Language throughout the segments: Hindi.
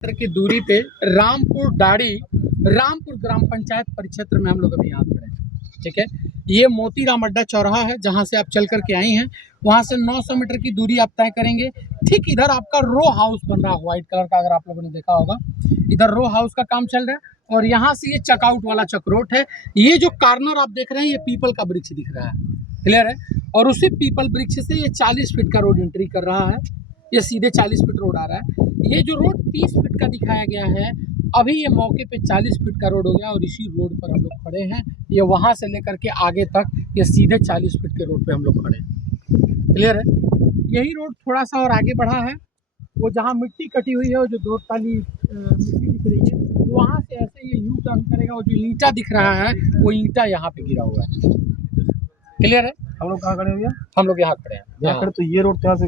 की दूरी पे रामपुर डाड़ी रामपुर ग्राम पंचायत परिक्षेत्र में हम लोग अभी यहाँ खड़े हैं। ठीक है, ये मोतीराम अड्डा चौराहा है जहाँ से आप चल करके आई हैं। वहाँ से 900 मीटर की दूरी आप तय करेंगे। ठीक इधर आपका रो हाउस बन रहा है व्हाइट कलर का, अगर आप लोगों ने देखा होगा। इधर रो हाउस का काम चल रहा है और यहाँ से ये चकआउट वाला चक्रोट है। ये जो कार्नर आप देख रहे हैं ये पीपल का वृक्ष दिख रहा है, क्लियर है। और उसी पीपल वृक्ष से ये 40 फीट का रोड एंट्री कर रहा है। ये सीधे 40 फीट रोड आ रहा है। ये जो रोड 30 फीट का दिखाया गया है, अभी ये मौके पे 40 फीट का रोड हो गया और इसी रोड पर हम लोग खड़े हैं। ये वहाँ से लेकर के आगे तक ये सीधे 40 फीट के रोड पे हम लोग खड़े हैं, क्लियर है। यही रोड थोड़ा सा और आगे बढ़ा है, वो जहाँ मिट्टी कटी हुई है, वो जो 2 टाली मिट्टी दिख रही है, वहाँ से ऐसे ये यू टर्न करेगा। वो जो ईंटा दिख रहा है वो ईंटा यहाँ पे गिरा हुआ है, क्लियर है। हम लोग कहाँ खड़े हैं भैया? हम लोग यहाँ खड़े हैं। यहाँ खड़े तो ये रोड यहाँ से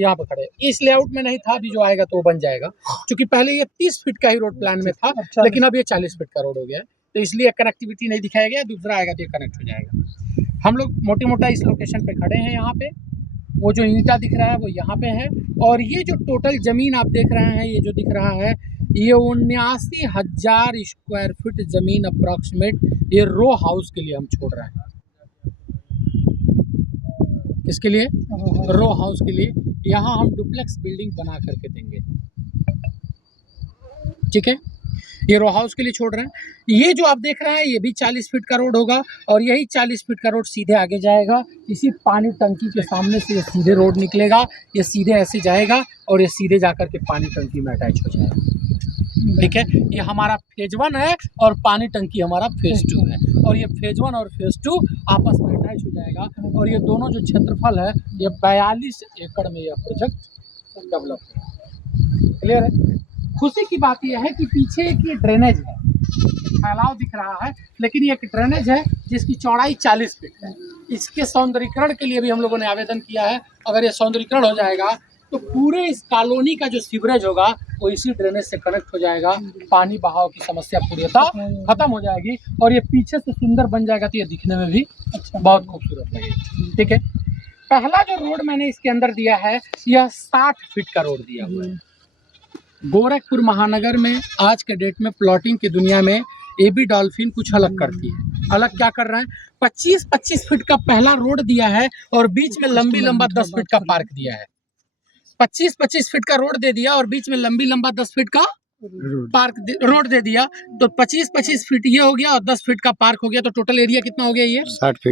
यहाँ पे खड़े हैं। इस लेआउट में नहीं था, अभी जो आएगा तो वो बन जाएगा, क्योंकि पहले ये 30 फीट का ही रोड प्लान में था, लेकिन अब ये 40 फीट का रोड हो गया है, तो इसलिए कनेक्टिविटी नहीं दिखाया गया। दूसरा आएगा तो ये कनेक्ट हो जाएगा। हम लोग मोटी मोटा इस लोकेशन पे खड़े हैं। यहाँ पे वो जो ईंटा दिख रहा है वो यहाँ पे है, और ये जो टोटल जमीन आप देख रहे हैं, ये जो दिख रहा है ये 79,000 स्क्वायर फीट जमीन अप्रॉक्सीमेट ये रो हाउस के लिए हम छोड़ रहे हैं। इसके लिए रो हाउस के लिए यहाँ हम डुप्लेक्स बिल्डिंग बना करके देंगे, ठीक है। ये रो हाउस के लिए छोड़ रहे हैं। ये जो आप देख रहे हैं ये भी 40 फीट का रोड होगा, और यही 40 फीट का रोड सीधे आगे जाएगा। इसी पानी टंकी के सामने से ये सीधे रोड निकलेगा, ये सीधे ऐसे जाएगा और ये सीधे जाकर के पानी टंकी में अटैच हो जाएगा, ठीक है। ये हमारा फेज 1 है और पानी टंकी हमारा फेज 2 है, और ये फेज 1 और फेज 2 आपस में अटैच हो जाएगा। और ये दोनों जो क्षेत्रफल है ये 42 एकड़ में यह प्रोजेक्ट डेवलप है, क्लियर है। खुशी की बात यह है कि पीछे एक ये ड्रेनेज है, फैलाव दिख रहा है, लेकिन ये एक ड्रेनेज है जिसकी चौड़ाई 40 फीट है। इसके सौंदर्यीकरण के लिए भी हम लोगों ने आवेदन किया है। अगर ये सौंदर्यीकरण हो जाएगा तो पूरे इस कॉलोनी का जो सीवरेज होगा वो इसी ड्रेनेज से कनेक्ट हो जाएगा। पानी बहाव की समस्या पूर्णतः खत्म हो जाएगी, और ये पीछे से सुंदर बन जाएगा, तो ये दिखने में भी बहुत खूबसूरत लगेगा, ठीक है। पहला जो रोड मैंने इसके अंदर दिया है यह 60 फीट का रोड दिया हुआ है। गोरखपुर महानगर में आज के डेट में प्लॉटिंग की दुनिया में एबी डॉल्फिन कुछ अलग करती है। अलग क्या कर रहे हैं? 25-25 फीट का पहला रोड दिया है और बीच में लंबा 10 फीट का पार्क दिया है। 25-25 फीट का रोड दे दिया और बीच में लंबा 10 फीट का पार्क रोड दे दिया, तो 25-25 फीट ये हो गया और 10 फीट का पार्क हो गया, तो टोटल एरिया कितना हो गया? ये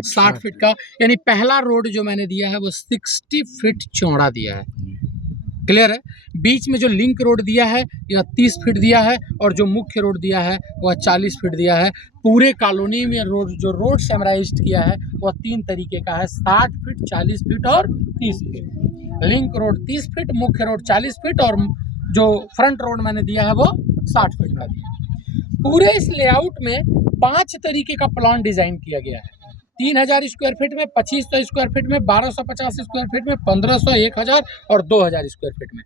60 फीट का। यानी पहला रोड जो मैंने दिया है वो 60 फीट चौड़ा दिया है, क्लियर है। बीच में जो लिंक रोड दिया है यह 30 फीट दिया है, और जो मुख्य रोड दिया है वह 40 फीट दिया है। पूरे कॉलोनी में रोड सैमराइज्ड किया है वह 3 तरीके का है: 60 फीट, 40 फीट और 30 फीट। लिंक रोड 30 फीट, मुख्य रोड 40 फीट, और जो फ्रंट रोड मैंने दिया है वो 60 फीट का दिया है। पूरे इस लेआउट में 5 तरीके का प्लान डिजाइन किया गया है: 3000 स्क्वायर फीट में, 2500 स्क्वायर फीट में, 1250 स्क्वायर फीट में, 1500, 1000 और 2000 स्क्वायर फीट में।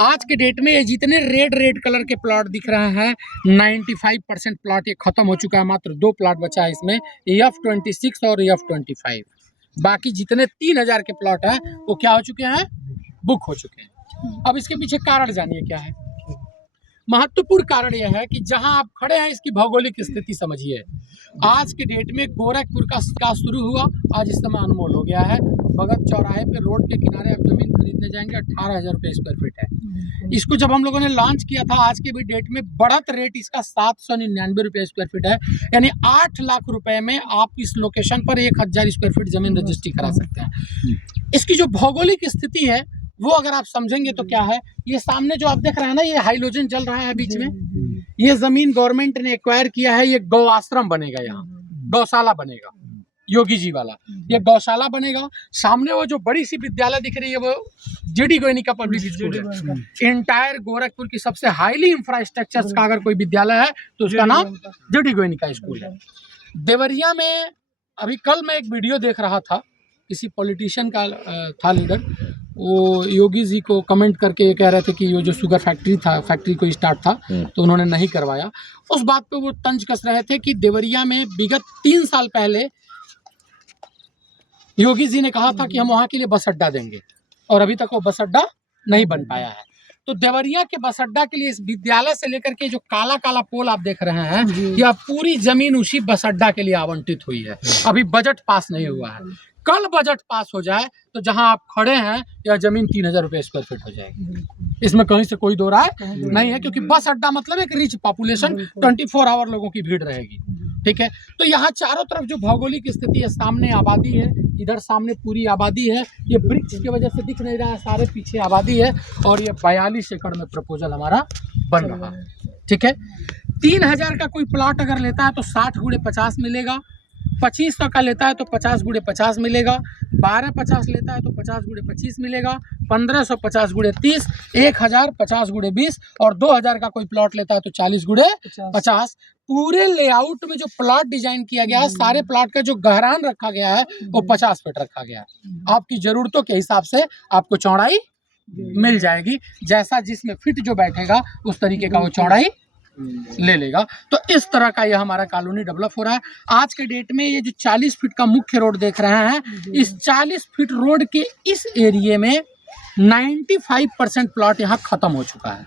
आज के डेट में ये जितने रेड कलर के प्लॉट दिख रहे हैं 95% प्लॉट ये खत्म हो चुका है। मात्र 2 प्लॉट बचा है इसमें, F26 और F25। बाकी जितने 3000 के प्लॉट है वो क्या हो चुके हैं? बुक हो चुके हैं। अब इसके पीछे कारण जानिए क्या है। महत्वपूर्ण कारण यह है कि जहां आप खड़े हैं इसकी भौगोलिक स्थिति समझिए। आज के डेट में गोरखपुर का शुरू हुआ, आज इस समय अनमोल हो गया है। भगत चौराहे पे रोड के किनारे आप जमीन खरीदने जाएंगे 18,000 रुपये स्क्वायर फीट है। इसको जब हम लोगों ने लॉन्च किया था, आज के भी डेट में बढ़त रेट इसका 799 रुपये स्क्वायर फीट है। यानी 8 लाख रुपए में आप इस लोकेशन पर 1000 स्क्वायर फीट जमीन रजिस्ट्री करा सकते हैं। इसकी जो भौगोलिक स्थिति है वो अगर आप समझेंगे तो क्या है, ये सामने जो आप देख रहे हैं ना, ये हाइलोजन जल रहा है बीच में, ये जमीन गवर्नमेंट ने एक्वायर किया है। ये गौ आश्रम बनेगा, यहाँ गौशाला बनेगा, योगी जी वाला ये गौशाला बनेगा। सामने वो जो बड़ी सी विद्यालय दिख रही है वो जीडी गोयनिका पब्लिक स्कूल है। इंटायर गोरखपुर की सबसे हाईली इंफ्रास्ट्रक्चर का अगर कोई विद्यालय है तो उसका नाम जीडी गोयनिका स्कूल है। देवरिया में अभी कल मैं एक वीडियो देख रहा था, किसी पॉलिटिशियन का था लीडर, वो योगी जी को कमेंट करके ये कह रहे थे कि वो जो शुगर फैक्ट्री को स्टार्ट था तो उन्होंने नहीं करवाया। उस बात पे वो तंज कस रहे थे कि देवरिया में विगत 3 साल पहले योगी जी ने कहा था कि हम वहाँ के लिए बस अड्डा देंगे, और अभी तक वो बस अड्डा नहीं बन पाया है। तो देवरिया के बस अड्डा के लिए इस विद्यालय से लेकर के जो काला काला पोल आप देख रहे हैं, यह पूरी जमीन उसी बस अड्डा के लिए आवंटित हुई है। अभी बजट पास नहीं हुआ है। कल बजट पास हो जाए तो जहां आप खड़े हैं यह जमीन 3000 रुपये स्क्वायर फीट हो जाएगी। इसमें कहीं से कोई दो राय नहीं है, क्योंकि बस अड्डा मतलब एक रिच पॉपुलेशन, 24 आवर लोगों की भीड़ रहेगी। ठीक है, तो यहाँ चारों तरफ जो भौगोलिक स्थिति है, सामने आबादी है, इधर सामने पूरी आबादी है, ये वृक्ष की वजह से दिख नहीं रहा है, सारे पीछे आबादी है, और ये 42 एकड़ में प्रपोजल हमारा बन रहा है। ठीक है, 3000 का कोई प्लॉट अगर लेता है तो 60 गुणे 50 मिलेगा, 2500 का लेता है तो 50 गुणे 50 मिलेगा, 1250 लेता है तो 50 गुणे 25 मिलेगा, 1550 गुणे 30, 1000 50 गुणे 20, और 2000 का कोई प्लॉट लेता है तो 40 गुणे 50। पूरे लेआउट में जो प्लॉट डिजाइन किया गया है, सारे प्लॉट का जो गहरान रखा गया है वो 50 फीट रखा गया है। आपकी जरूरतों के हिसाब से आपको चौड़ाई मिल जाएगी, जैसा जिसमें फिट जो बैठेगा उस तरीके का वो चौड़ाई ले लेगा। तो इस तरह का यह हमारा कॉलोनी डेवलप हो रहा है। आज के डेट में ये जो 40 फीट का मुख्य रोड देख रहे हैं, इस 40 फीट रोड के इस एरिया में 95% प्लॉट यहाँ खत्म हो चुका है।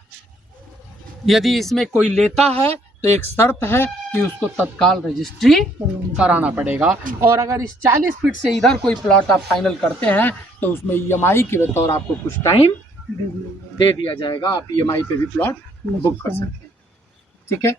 यदि इसमें कोई लेता है तो एक शर्त है कि उसको तत्काल रजिस्ट्री कराना पड़ेगा, और अगर इस 40 फीट से इधर कोई प्लॉट आप फाइनल करते हैं तो उसमें EMI के बतौर आपको कुछ टाइम दे दिया जाएगा, आप EMI पे भी प्लॉट बुक कर सकते हैं। ठीक है,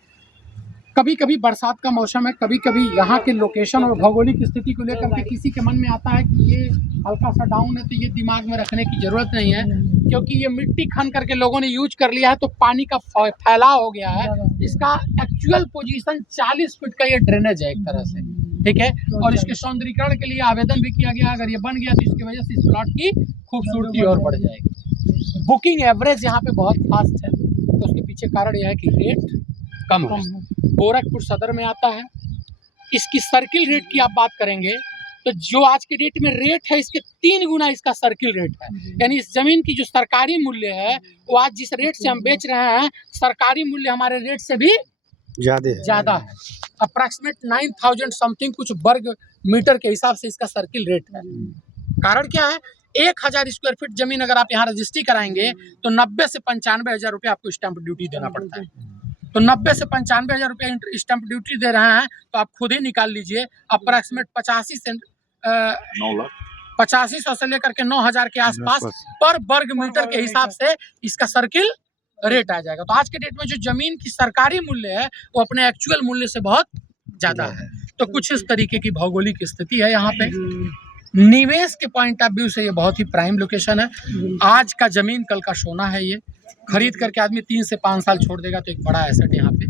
कभी कभी बरसात का मौसम है, कभी कभी यहाँ के लोकेशन और भौगोलिक स्थिति को लेकर के किसी के मन में आता है कि ये हल्का सा डाउन है, तो ये दिमाग में रखने की जरूरत नहीं है, क्योंकि ये मिट्टी खन करके लोगों ने यूज कर लिया है, तो पानी का फैलाव हो गया है। इसका एक्चुअल पोजीशन 40 फीट का ये ड्रेनेज है एक तरह से। ठीक है, और इसके सौंदर्यीकरण के लिए आवेदन भी किया गया। अगर ये बन गया तो इसकी वजह से इस प्लॉट की खूबसूरती और बढ़ जाएगी। बुकिंग एवरेज यहाँ पे बहुत फास्ट है, तो उसके पीछे कारण यह है कि रेट कम है। गोरखपुर सदर में आता है। इसकी सर्किल रेट की आप बात करेंगे तो जो आज के डेट में रेट है, इसके 3 गुना इसका सर्किल रेट है। यानी इस जमीन की जो सरकारी मूल्य है वो आज जिस रेट से हम बेच रहे हैं, सरकारी मूल्य हमारे रेट से भी ज्यादा है। अप्रॉक्सीमेट 9000 समथिंग कुछ वर्ग मीटर के हिसाब से इसका सर्किल रेट है। कारण क्या है, 1000 स्क्वायर फीट जमीन अगर आप यहाँ रजिस्ट्री कराएंगे तो 90 से 95 हजार रुपये आपको स्टैंप ड्यूटी देना पड़ता है। तो 90 से 95 हजार रुपये स्टैंप ड्यूटी दे रहे हैं, तो आप खुद ही निकाल लीजिए। अप्रॉक्सीमेट 8500 से लेकर के 9000 के आसपास पर वर्ग मीटर के हिसाब से इसका सर्किल रेट आ जाएगा। तो आज के डेट में जो जमीन की सरकारी मूल्य है वो अपने एक्चुअल मूल्य से बहुत ज्यादा है। तो कुछ इस तरीके की भौगोलिक स्थिति है यहाँ पे। निवेश के पॉइंट ऑफ व्यू से ये बहुत ही प्राइम लोकेशन है। आज का जमीन कल का सोना है। ये खरीद करके आदमी 3 से 5 साल छोड़ देगा तो एक बड़ा एसेट यहाँ पे